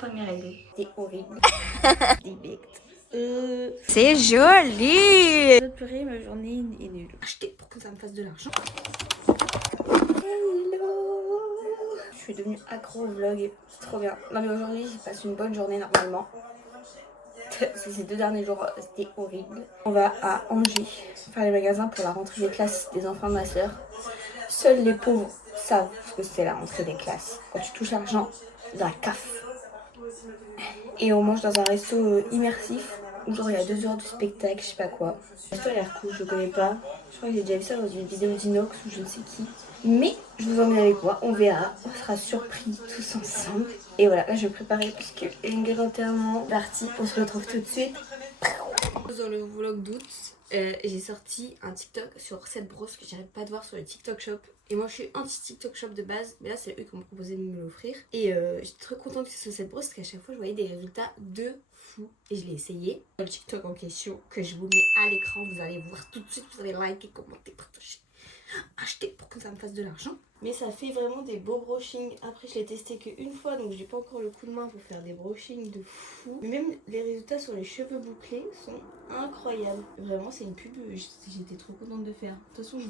pas mes règles. C'est horrible. Débecte. C'est joli. Je pleurer, ma journée est nulle. Acheter pour que ça me fasse de l'argent. Hello. Je suis devenue accro au vlog. C'est trop bien. Non mais aujourd'hui, je passe une bonne journée normalement. Ces 2 derniers jours, c'était horrible. On va à Angers faire les magasins pour la rentrée des classes des enfants de ma soeur. Seuls les pauvres savent ce que c'est la rentrée des classes. Quand tu touches l'argent, dans la CAF. Et on mange dans un resto immersif où genre il y a 2 heures de spectacle, je sais pas quoi. Le resto a l'air cool, je connais pas. Je crois que j'ai déjà vu ça dans une vidéo d'Inox ou je ne sais qui. Mais je vous emmène avec moi, on verra. On sera surpris tous ensemble. Et voilà, là je vais préparer puisque Engel enterrement parti. On se retrouve tout de suite. Dans le vlog d'août, j'ai sorti un TikTok sur cette brosse que j'arrête pas de voir sur le TikTok Shop. Et moi je suis anti TikTok Shop de base, mais là c'est eux qui m'ont proposé de me l'offrir. Et j'étais très contente que ce soit cette brosse parce qu'à chaque fois je voyais des résultats de fou. Et je l'ai essayé. Le TikTok en question que je vous mets à l'écran, vous allez voir tout de suite, vous allez liker, commenter, partager, acheter pour que ça me fasse de l'argent. Mais ça fait vraiment des beaux brushings. Après je l'ai testé qu'une fois donc j'ai pas encore le coup de main pour faire des brushings de fou. Mais même les résultats sur les cheveux bouclés sont incroyables. Vraiment c'est une pub, j'étais trop contente de faire. De toute façon je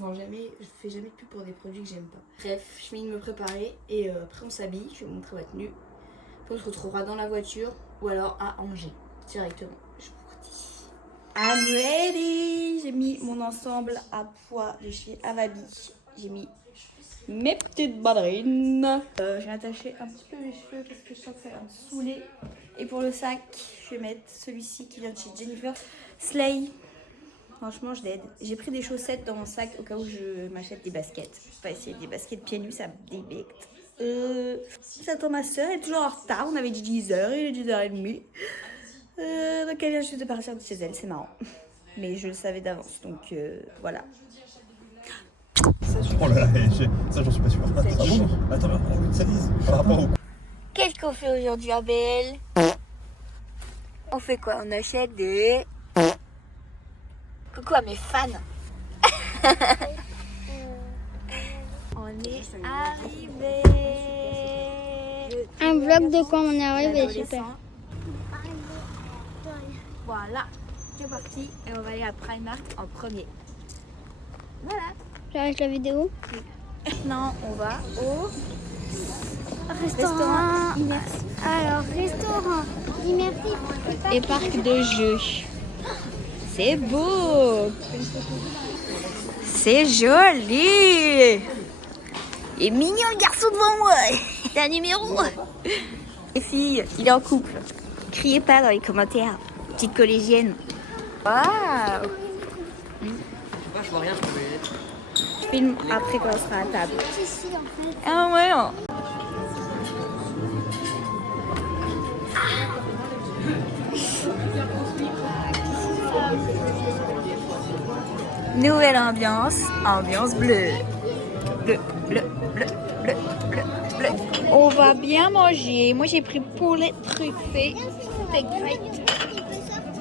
fais jamais de pub pour des produits que j'aime pas. Bref, je finis de me préparer et après on s'habille, je vais vous montrer ma tenue. On se retrouvera dans la voiture ou alors à Angers directement. Je vous dis. I'm ready. J'ai mis mon ensemble à poids de chez Avabi. J'ai mis mes petites ballerines. J'ai attaché un petit peu mes cheveux parce que je sens que ça va me saouler. Et pour le sac, je vais mettre celui-ci qui vient de chez Jennifer Slay. Franchement, je l'aide. J'ai pris des chaussettes dans mon sac au cas où je m'achète des baskets. Je vais pas essayer des baskets pieds nus, ça me débecte. J'attends ma soeur, elle est toujours en retard. On avait dit 10h, il est 10h30. Donc elle vient juste de partir de chez elle, c'est marrant. Mais je le savais d'avance, donc voilà. Oh là là, ça j'en suis pas sûr. Ah bon? Attends, ça dise par rapport au... Qu'est-ce qu'on fait aujourd'hui, Abel? On fait quoi? On achète des... Coucou à mes fans. On est arrivé. Un vlog de quand on est arrivé, super. Voilà, c'est parti. Et on va aller à Primark en premier. Voilà. J'arrête la vidéo. Maintenant, on va au Restaurant immersif. Alors, restaurant immersif Et parc de jeux. C'est beau. C'est joli. Il est mignon le garçon devant moi. C'est un numéro. Les filles, il est en couple. Criez pas dans les commentaires. Petite collégienne. Waouh. Je vois rien, je peux y aller. Je filme après quand on sera à table. Ah ouais. Nouvelle ambiance, ambiance bleue. Bleu, bleu, bleu, bleu, bleu, bleu. On va bien manger. Moi j'ai pris poulet truffé, steak frites,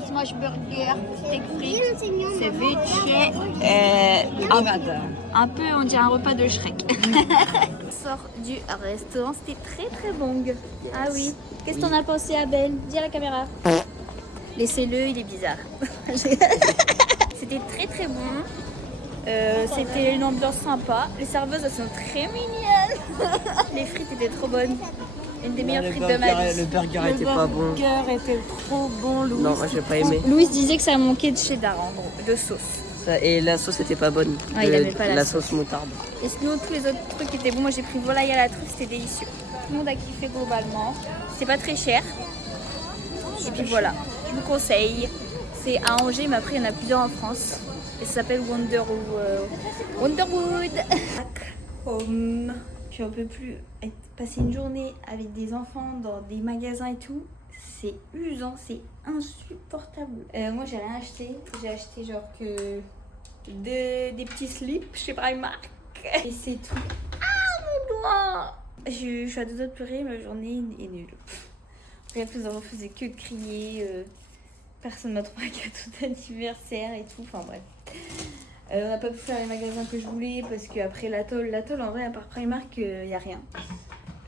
smash burger, steak frites, ceviche, un peu on dirait un repas de Shrek. On sort du restaurant, c'était très très bon. Ah oui. Qu'est-ce que t'en as pensé, Abel? Dis à la caméra. Laissez-le, il est bizarre. C'était très très bon. C'était une ambiance sympa. Les serveuses elles sont très mignonnes. Les frites étaient trop bonnes. Une des meilleures frites de ma vie. Le burger était pas bon. Le burger était trop bon, Louis. Non, moi j'ai pas aimé. Louis disait que ça manquait de cheddar en gros, de sauce. Et la sauce était pas bonne. Ouais, il aimait pas la sauce moutarde. Et sinon tous les autres trucs étaient bons. Moi j'ai pris volaille à la truffe, c'était délicieux. Tout le monde a kiffé globalement. C'est pas très cher. Et puis voilà, je vous conseille. C'est à Angers, mais après il y en a plusieurs en France. Et ça s'appelle Wonderwood. Back home. J'en peux plus passer une journée avec des enfants dans des magasins et tout. C'est usant, c'est insupportable. Moi j'ai rien acheté. J'ai acheté genre que des petits slips chez Primark. Et c'est tout. Ah mon doigt! Je suis à 2 doigts de pleurer, ma journée est nulle. Bref, les enfants faisaient que de crier. Personne m'a trouvé un cadeau d'anniversaire et tout. Enfin bref. On n'a pas pu faire les magasins que je voulais parce qu'après l'atoll en vrai, à part Primark, il n'y a rien.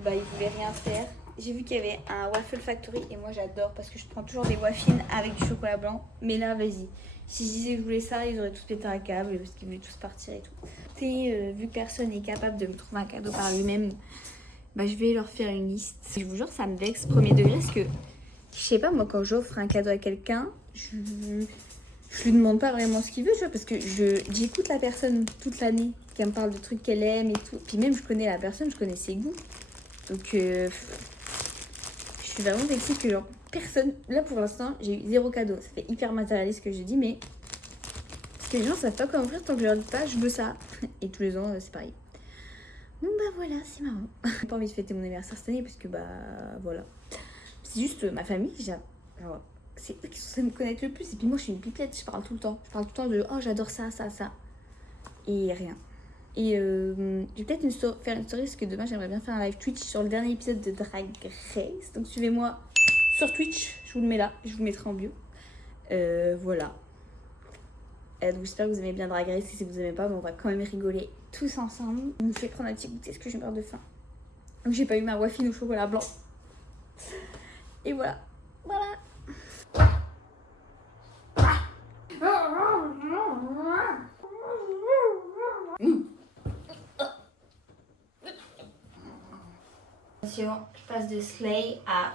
Bah, ils voulaient rien faire. j'ai vu qu'il y avait un Waffle Factory et moi j'adore parce que je prends toujours des waffles avec du chocolat blanc. Mais là, vas-y. Si je disais que je voulais ça, ils auraient tous pété un câble parce qu'ils voulaient tous partir et tout. Et vu que personne n'est capable de me trouver un cadeau par lui-même, bah je vais leur faire une liste. Je vous jure, ça me vexe premier degré parce que je sais pas, moi quand j'offre un cadeau à quelqu'un, je lui demande pas vraiment ce qu'il veut, tu vois, parce que j'écoute la personne toute l'année, qu'elle me parle de trucs qu'elle aime et tout. Puis même je connais la personne, je connais ses goûts. Donc je suis vraiment vexée que genre personne, là pour l'instant j'ai eu 0 cadeau. Ça fait hyper matérialiste ce que je dis, mais parce que les gens savent pas quoi offrir tant que je leur dis pas je veux ça. Et tous les ans c'est pareil. Bon bah voilà, c'est marrant. J'ai pas envie de fêter mon anniversaire cette année parce que bah voilà. C'est juste ma famille, genre, c'est eux qui sont censés me connaître le plus. Et puis moi je suis une pipette, je parle tout le temps. Je parle tout le temps de oh j'adore ça. Et rien. Et je vais peut-être faire une story parce que demain j'aimerais bien faire un live Twitch sur le dernier épisode de Drag Race. Donc suivez-moi sur Twitch, je vous le mets là, je vous le mettrai en bio. Voilà. Donc j'espère que vous aimez bien Drag Race. Si vous aimez pas, on va quand même rigoler tous ensemble. Je vais prendre un petit goûter parce que je meurs de faim. Donc j'ai pas eu ma waffle au chocolat blanc. Et voilà. Attention, je passe de Slay à...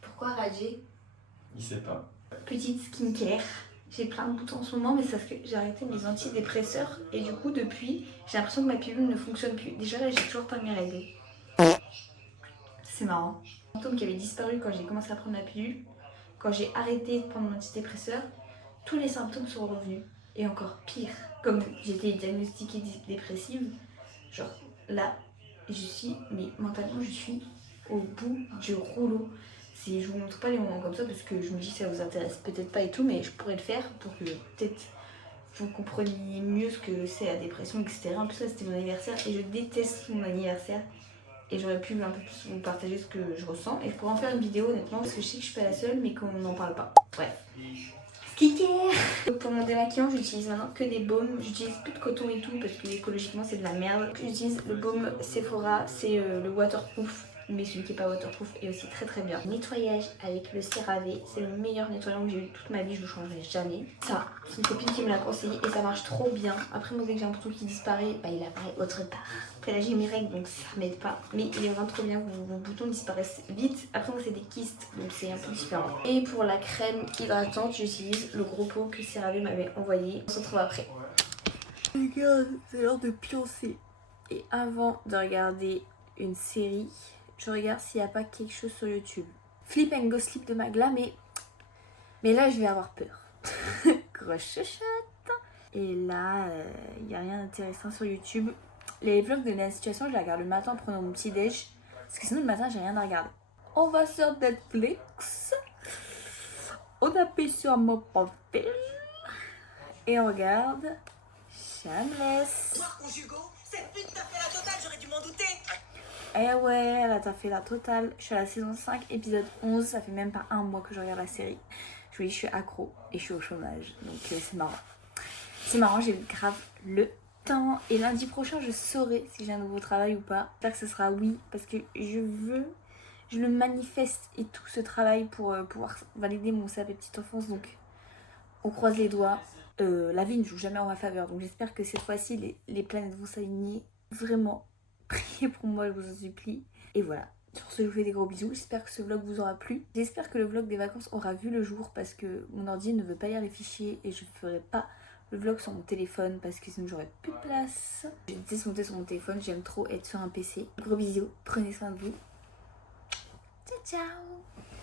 Pourquoi rager? Il sait pas. Petite skincare. J'ai plein de boutons en ce moment, mais c'est parce que j'ai arrêté mes antidépresseurs. Et du coup, depuis, j'ai l'impression que ma pilule ne fonctionne plus. Déjà là, j'ai toujours pas mes règles. C'est marrant. Les symptômes qui avaient disparu quand j'ai commencé à prendre la pilule, quand j'ai arrêté de prendre mon antidépresseur, tous les symptômes sont revenus. Et encore pire, comme j'étais diagnostiquée dépressive, genre là, mais mentalement, je suis au bout du rouleau. Je vous montre pas les moments comme ça parce que je me dis que ça vous intéresse peut-être pas et tout, mais je pourrais le faire pour que peut-être vous compreniez mieux ce que c'est la dépression, etc. En plus, là, c'était mon anniversaire et je déteste mon anniversaire. Et j'aurais pu un peu plus vous partager ce que je ressens. Et je pourrais en faire une vidéo honnêtement parce que je sais que je suis pas la seule mais qu'on n'en parle pas. Bref. Skincare. Pour mon démaquillant, j'utilise maintenant que des baumes. J'utilise plus de coton et tout parce que écologiquement c'est de la merde. J'utilise le baume Sephora, c'est le waterproof. Mais celui qui n'est pas waterproof est aussi très très bien. Nettoyage avec le CeraVe, c'est le meilleur nettoyant que j'ai eu toute ma vie, je le changerai jamais. Ça, c'est une copine qui me l'a conseillé et ça marche trop bien. Après, moi dès que j'ai un bouton qui disparaît, bah il apparaît autre part. Après là j'ai mes règles donc ça m'aide pas. Mais il est vraiment trop bien, vos boutons disparaissent vite. Après moi c'est des kystes donc c'est un peu différent. Et pour la crème hydratante, j'utilise le gros pot que CeraVe m'avait envoyé. On se retrouve après. Regarde, c'est l'heure de pioncer. Et avant de regarder une série, je regarde s'il n'y a pas quelque chose sur YouTube. Flip and Go Sleep de Magla, mais là je vais avoir peur. Grosse chuchotte. Et là, il n'y a rien d'intéressant sur YouTube. Les vlogs de la situation, je les regarde le matin en prenant mon petit déj. Parce que sinon le matin, j'ai rien à regarder. On va sur Netflix. On appuie sur mon profil. Et on regarde Shameless. Cette pute t'a fait la totale, j'aurais dû m'en douter. Eh ouais, elle t'a fait la totale. Je suis à la saison 5, épisode 11. Ça fait même pas un mois que je regarde la série. Je vous dis, je suis accro et je suis au chômage. Donc c'est marrant. C'est marrant, j'ai grave le temps. Et lundi prochain, je saurai si j'ai un nouveau travail ou pas. J'espère que ce sera oui. Parce que je le manifeste et tout ce travail pour pouvoir valider mon CAP petite enfance. Donc on croise les doigts. La vie ne joue jamais en ma faveur. Donc j'espère que cette fois-ci, les planètes vont s'aligner. Vraiment. Priez pour moi, je vous en supplie. Et voilà. Sur ce, je vous fais des gros bisous. J'espère que ce vlog vous aura plu. J'espère que le vlog des vacances aura vu le jour parce que mon ordi ne veut pas lire les fichiers et je ne ferai pas le vlog sur mon téléphone parce que sinon j'aurai plus de place. Je déteste monter sur mon téléphone. J'aime trop être sur un PC. Gros bisous. Prenez soin de vous. Ciao, ciao.